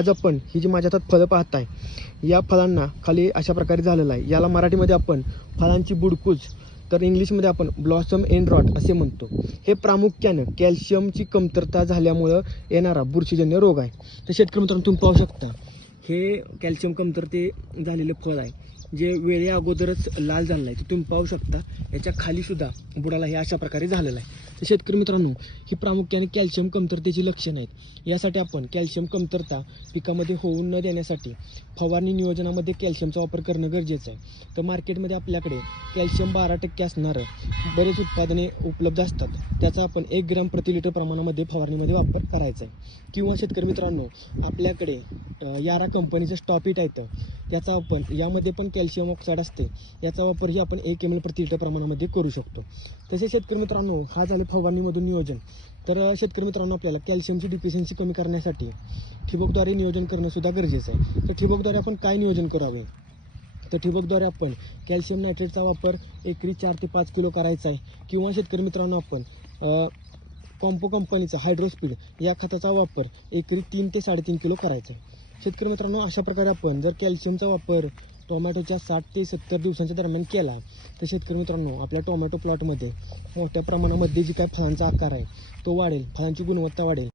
आज आपण ही जी माझ्या हातात फळं पाहताय या फळांना खाली अशा प्रकारे झालेलं आहे. याला मराठीमध्ये आपण फळांची बुडकूज तर इंग्लिशमध्ये आपण ब्लॉसम एंड रॉट असे म्हणतो. हे प्रामुख्यानं कॅल्शियमची कमतरता झाल्यामुळं येणारा बुरशीजन्य रोग आहे. तर शेतकरी मित्रांनो तुम्ही पाहू शकता हे कॅल्शियम कमतरते झालेलं फळ आहे. जे वेळे अगोदरच लाल झालेलं आहे ते तुम्ही पाहू शकता. याच्या खाली सुद्धा बुडाला हे अशा प्रकारे झालेलं आहे. तर शेतकरी मित्रांनो ही प्रामुख्याने कॅल्शियम कमतरतेची लक्षणं आहेत. यासाठी आपण कॅल्शियम कमतरता पिकामध्ये होऊ न देण्यासाठी फवारणी नियोजनामध्ये कॅल्शियमचा वापर करणं गरजेचं आहे. तर मार्केटमध्ये आपल्याकडे कॅल्शियम बारा टक्के असणारं बरेच उत्पादने उपलब्ध असतात. त्याचा आपण एक ग्रॅम प्रति लिटर प्रमाणामध्ये फवारणीमध्ये वापर करायचा आहे. किंवा शेतकरी मित्रांनो आपल्याकडे यारा कंपनीचं स्टॉपिट आहे याचा आपण यामध्ये पण कॅल्शियम ऑक्साईड असते. याचा वापरही आपण एक एम एल प्रति लिटर प्रमाणामध्ये करू शकतो. तसे शेतकरी मित्रांनो हा झाले फवारणीमधून नियोजन. तर शेतकरी मित्रांनो आपल्याला कॅल्शियमची डिफिशियन्सी कमी करण्यासाठी ठिबकद्वारे नियोजन करणंसुद्धा गरजेचं आहे. तर ठिबकद्वारे आपण काय नियोजन करावे? तर ठिबकद्वारे आपण कॅल्शियम नायट्रेटचा वापर एकरी चार ते पाच किलो करायचा आहे. किंवा शेतकरी मित्रांनो आपण कॉम्पो कंपनीचा हायड्रोस्पीड या खताचा वापर एकरी तीन ते साडेतीन किलो करायचा आहे. शेतकरी मित्रांनो अशा प्रकारे आपण जर कॅल्शियमचा वापर टोमॅटोच्या साठ ते सत्तर दिवसांच्या दरम्यान केला तर शेतकरी मित्रांनो आपल्या टोमॅटो प्लॉटमध्ये मोठ्या प्रमाणामध्ये जी काय फळांचा आकार आहे तो वाढेल. फळांची गुणवत्ता वाढेल.